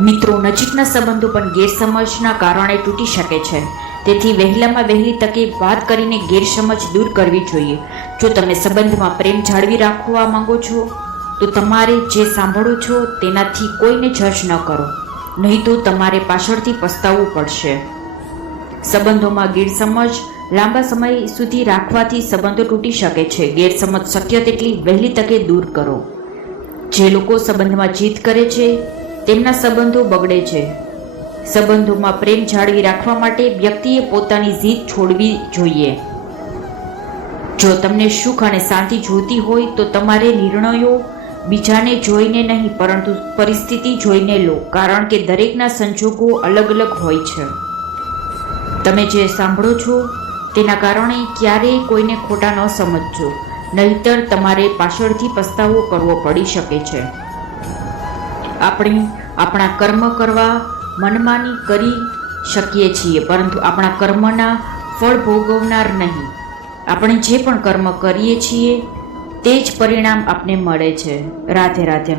મિત્રો, નજીકના સંબંધો પણ ગેરસમજના કારણે તૂટી શકે છે. તેથી વહેલામાં વહેલી તકે વાત કરીને ગેરસમજ દૂર કરવી જોઈએ. જો તમે સંબંધમાં પ્રેમ જાળવી રાખવા માંગો છો તો તમારે જે સાંભળો છો તેનાથી કોઈને જજ ન કરો, નહીં તો તમારે પાછળથી પસ્તાવવું પડશે. સંબંધોમાં ગેરસમજ લાંબા સમય સુધી રાખવાથી સંબંધો તૂટી શકે છે. ગેરસમજ શક્ય તેટલી વહેલી તકે દૂર કરો. જે લોકો સંબંધમાં જીદ કરે છે તેમના સંબંધો બગડે છે. સંબંધોમાં પ્રેમ જાળવી રાખવા માટે વ્યક્તિએ પોતાની જીદ છોડવી જોઈએ. જો તમને સુખ અને શાંતિ જોઈતી હોય તો તમારે નિર્ણયો બીજાને જોઈને નહીં પરંતુ પરિસ્થિતિ જોઈને લો, કારણ કે દરેકના સંજોગો અલગ અલગ હોય છે. તમે જે સાંભળો છો તેના કારણે ક્યારેય કોઈને ખોટા ન સમજજો, નહીંતર તમારે પાછળથી પસ્તાવો કરવો પડી શકે છે. આપણે આપણા કર્મ કરવા મનમાની કરી શકીએ છીએ, પરંતુ આપણા કર્મના ફળ ભોગવનાર નહીં. આપણે જે પણ કર્મ કરીએ છીએ તે જ પરિણામ આપને મળે છે. રાધે રાધે.